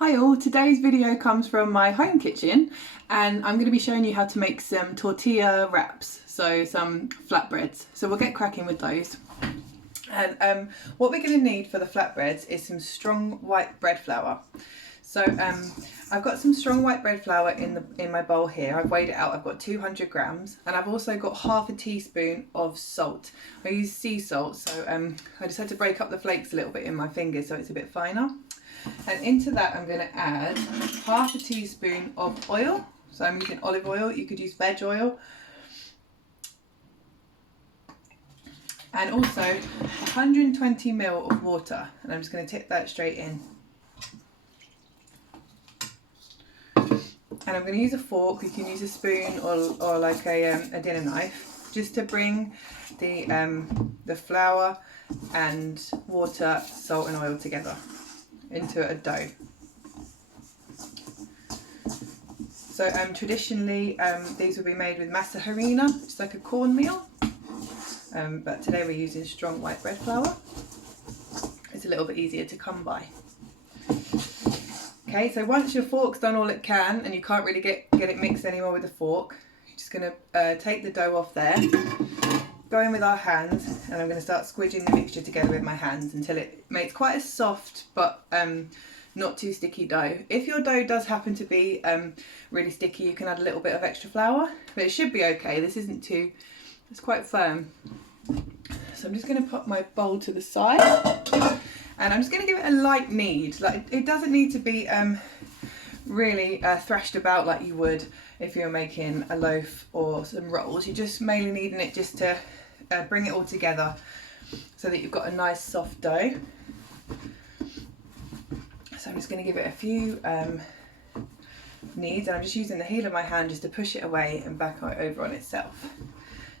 Hi all, today's video comes from my home kitchen and I'm going to be showing you how to make some tortilla wraps, so some flatbreads. So we'll get cracking with those. And what we're going to need for the flatbreads is some strong white bread flour. So I've got some strong white bread flour in my bowl here. I've weighed it out. I've got 200 grams and I've also got half a teaspoon of salt. I use sea salt, so I just had to break up the flakes a little bit in my fingers so it's a bit finer. And into that I'm going to add half a teaspoon of oil. So I'm using olive oil, you could use veg oil. And also 120 ml of water, and I'm just going to tip that straight in. And I'm going to use a fork, you can use a spoon or like a dinner knife, just to bring the flour and water, salt and oil together into a dough. So traditionally these will be made with masa harina, it's like a cornmeal, but today we're using strong white bread flour. It's a little bit easier to come by. Okay, so once your fork's done all it can and you can't really get it mixed anymore with the fork, you're just going to take the dough off there, go in with our hands, and I'm going to start squidging the mixture together with my hands until it makes quite a soft but not too sticky dough. If your dough does happen to be really sticky, you can add a little bit of extra flour, but it should be okay. This isn't too, it's quite firm. So I'm just going to put my bowl to the side and I'm just going to give it a light knead. Like, it doesn't need to be really thrashed about like you would if you're making a loaf or some rolls. You're just mainly kneading it just to bring it all together so that you've got a nice soft dough. So I'm just going to give it a few kneads, and I'm just using the heel of my hand just to push it away and back over on itself.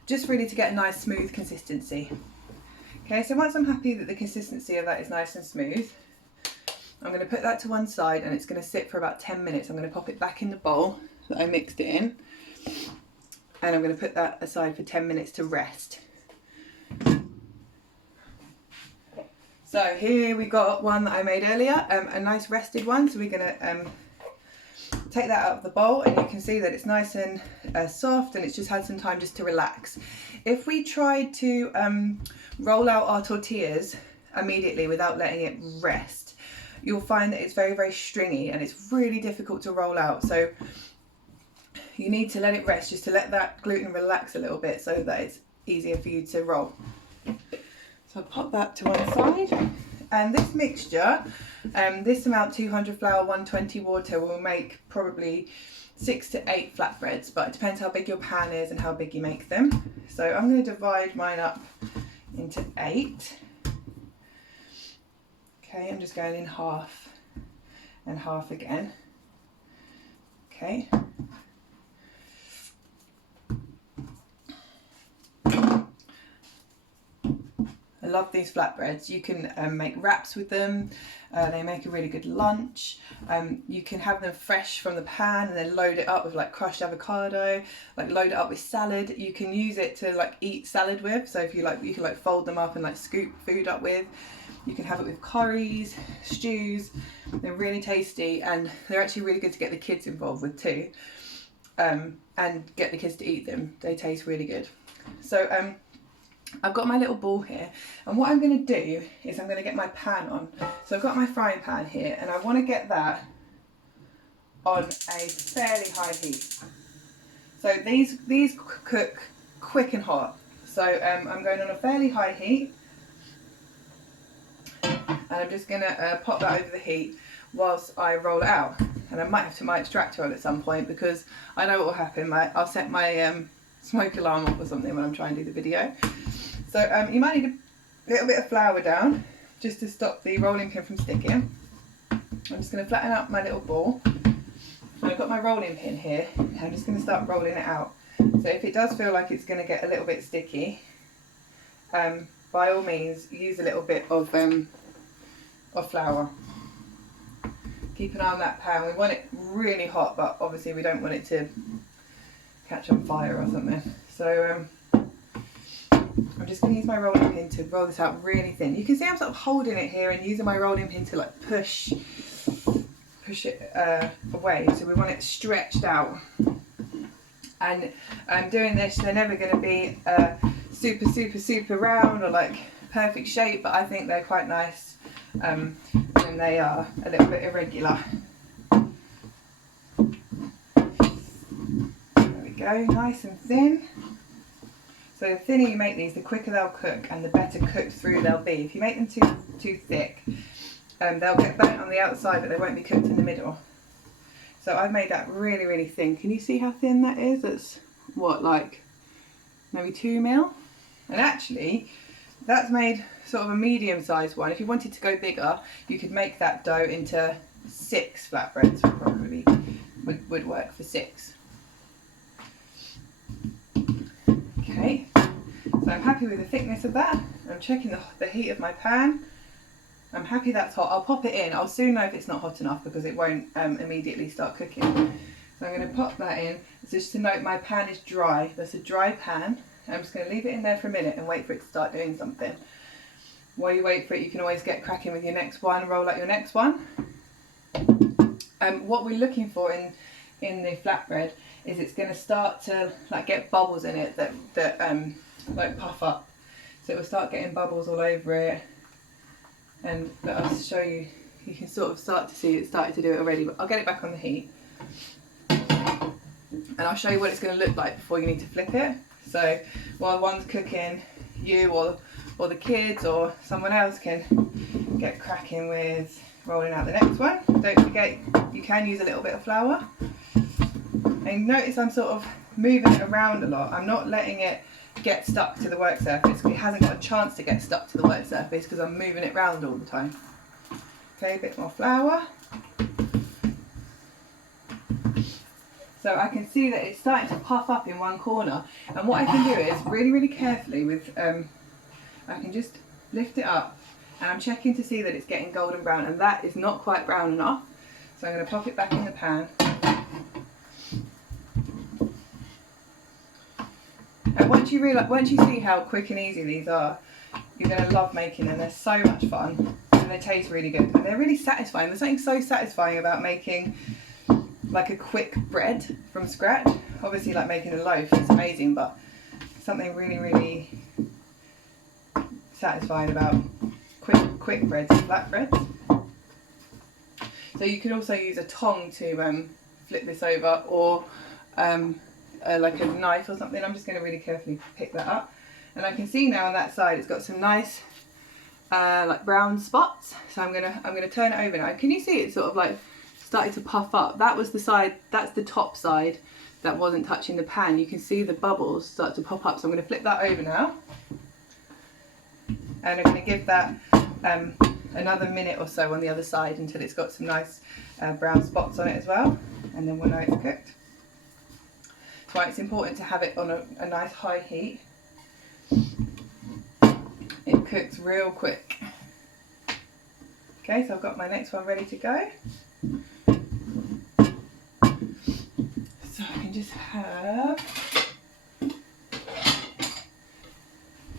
Just really to get a nice smooth consistency. Okay, so once I'm happy that the consistency of that is nice and smooth, I'm going to put that to one side and it's going to sit for about 10 minutes. I'm going to pop it back in the bowl that I mixed it in, and I'm going to put that aside for 10 minutes to rest. So here we got one that I made earlier, a nice rested one. So we're going to take that out of the bowl, and you can see that it's nice and soft, and it's just had some time just to relax. If we tried to roll out our tortillas immediately without letting it rest, you'll find that it's very, very stringy and it's really difficult to roll out. So you need to let it rest just to let that gluten relax a little bit so that it's easier for you to roll. So I'll pop that to one side. And this mixture, this amount, 200 flour, 120 water, will make probably 6 to 8 flatbreads, but it depends how big your pan is and how big you make them. So I'm going to divide mine up into 8. Okay, I'm just going in half and half again. Okay. I love these flatbreads. You can make wraps with them. They make a really good lunch. You can have them fresh from the pan and then load it up with like crushed avocado, like load it up with salad. You can use it to like eat salad with. So if you like, you can like fold them up and like scoop food up with. You can have it with curries, stews. They're really tasty, and they're actually really good to get the kids involved with too, and get the kids to eat them. They taste really good. So I've got my little ball here, and what I'm going to do is I'm going to get my pan on. So I've got my frying pan here, and I want to get that on a fairly high heat. So these cook quick and hot. So I'm going on a fairly high heat, and I'm just going to pop that over the heat whilst I roll it out. And I might have to my extractor on at some point, because I know what will happen. I'll set my smoke alarm off or something when I'm trying to do the video. So you might need a little bit of flour down just to stop the rolling pin from sticking. I'm just going to flatten out my little ball. So I've got my rolling pin here, and I'm just going to start rolling it out. So if it does feel like it's going to get a little bit sticky, by all means use a little bit of flour. Keep an eye on that pan. We want it really hot, but obviously we don't want it to catch on fire or something. So I'm just going to use my rolling pin to roll this out really thin. You can see I'm sort of holding it here and using my rolling pin to like push push it away, so we want it stretched out. And I'm doing this, they're never going to be super round or like perfect shape, but I think they're quite nice when they are a little bit irregular. There we go, nice and thin. So the thinner you make these, the quicker they'll cook and the better cooked through they'll be. If you make them too thick, they'll get burnt on the outside, but they won't be cooked in the middle. So I've made that really thin. Can you see how thin that is? That's what, like maybe 2 mil? And actually, that's made sort of a medium-sized one. If you wanted to go bigger, you could make that dough into 6 flatbreads. Probably would work for 6. Okay, so I'm happy with the thickness of that. I'm checking the heat of my pan. I'm happy that's hot. I'll pop it in. I'll soon know if it's not hot enough because it won't immediately start cooking. So I'm going to pop that in. Just to note, my pan is dry. That's a dry pan. I'm just going to leave it in there for a minute and wait for it to start doing something. While you wait for it, you can always get cracking with your next one, roll out your next one. What we're looking for in the flatbread is it's going to start to like get bubbles in it that like puff up. So it will start getting bubbles all over it. And let us show you, you can sort of start to see it started to do it already, but I'll get it back on the heat. And I'll show you what it's going to look like before you need to flip it. So while one's cooking, you or the kids or someone else can get cracking with rolling out the next one. Don't forget, you can use a little bit of flour. And notice I'm sort of moving it around a lot. I'm not letting it get stuck to the work surface. It hasn't got a chance to get stuck to the work surface because I'm moving it around all the time. Okay, a bit more flour. So I can see that it's starting to puff up in one corner, and what I can do is really carefully with I can just lift it up and I'm checking to see that it's getting golden brown, and that is not quite brown enough. So I'm going to pop it back in the pan. And once you see how quick and easy these are, you're going to love making them. They're so much fun and they taste really good and they're really satisfying. There's something so satisfying about making like a quick bread from scratch. Obviously, like making a loaf is amazing, but something really satisfying about quick breads and flatbreads. So you could also use a tong to flip this over, or like a knife or something. I'm just going to really carefully pick that up, and I can see now on that side it's got some nice like brown spots. So I'm gonna turn it over now. Can you see it sort of like started to puff up? That was the side, that's the top side that wasn't touching the pan. You can see the bubbles start to pop up. So I'm going to flip that over now, and I'm going to give that another minute or so on the other side until it's got some nice brown spots on it as well, and then we'll know it's cooked. That's why it's important to have it on a nice high heat. It cooks real quick. Okay, so I've got my next one ready to go. So I can just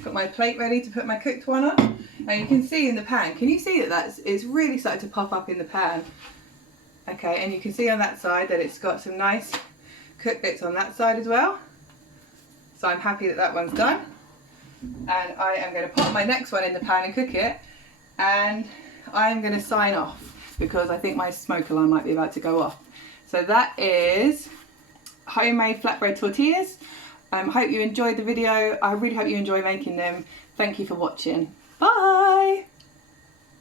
got my plate ready to put my cooked one on, and you can see in the pan, can you see that it's really started to pop up in the pan? Okay, and you can see on that side that it's got some nice cooked bits on that side as well. So I'm happy that that one's done, and I am going to put my next one in the pan and cook it, and I'm going to sign off because I think my smoke alarm might be about to go off. So that is homemade flatbread tortillas. Hope you enjoyed the video. I really hope you enjoy making them. Thank you for watching. Bye!